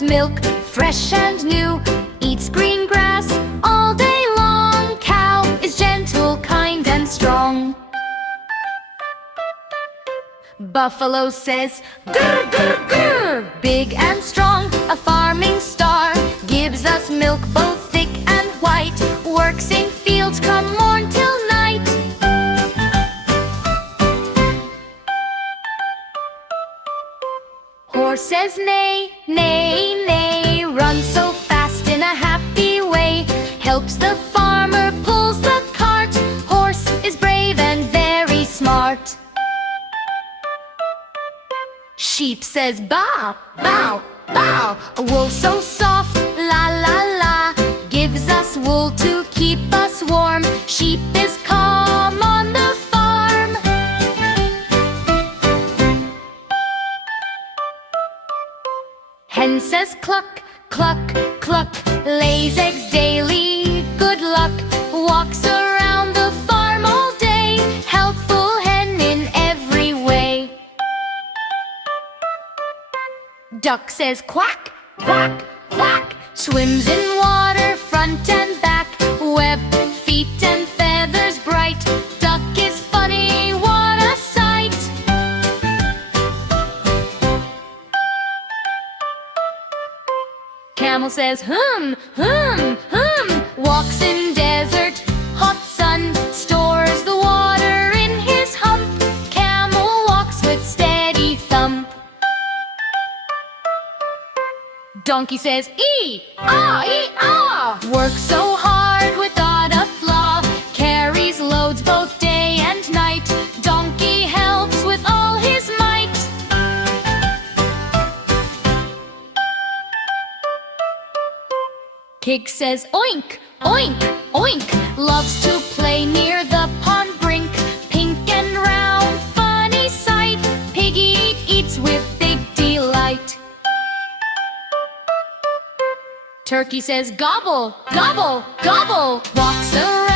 loves milk, fresh and new, eats green grass all day long. Cow is gentle, kind and strong. Buffalo says, grr, grr, grr. Big and strong, a farming star, gives us milk both thick and white, works in fields from morn till night. Horse says neigh, neigh, neigh, runs so fast in a happy way, helps the farmer, pulls the cart. Horse is brave and very smart. Sheep says bow, bow, bow, a wool so soft, la la la, gives us wool to keep us warm. Sheep is calm on the farm. Hen says cluck, cluck, cluck, lays eggs daily, good luck, walks around the farm all day, helpful hen in every way. Duck says quack, quack, quack, swims in water front and back, webbed feet and feathers bright. Duck is funny, what a sight. Camel says hum, hum, hum, walks in desert, hot sun, stores the water in his hump. Camel walks with steady thump. Donkey says ee-ah, works so hard without a flaw, carries loads both day and night. Donkey helps with all his might. Pig says oink, oink, oink, loves to play near the pond brink. Pink and round, funny sight, Piggy eats with big delight. Turkey says gobble, gobble, gobble, walks around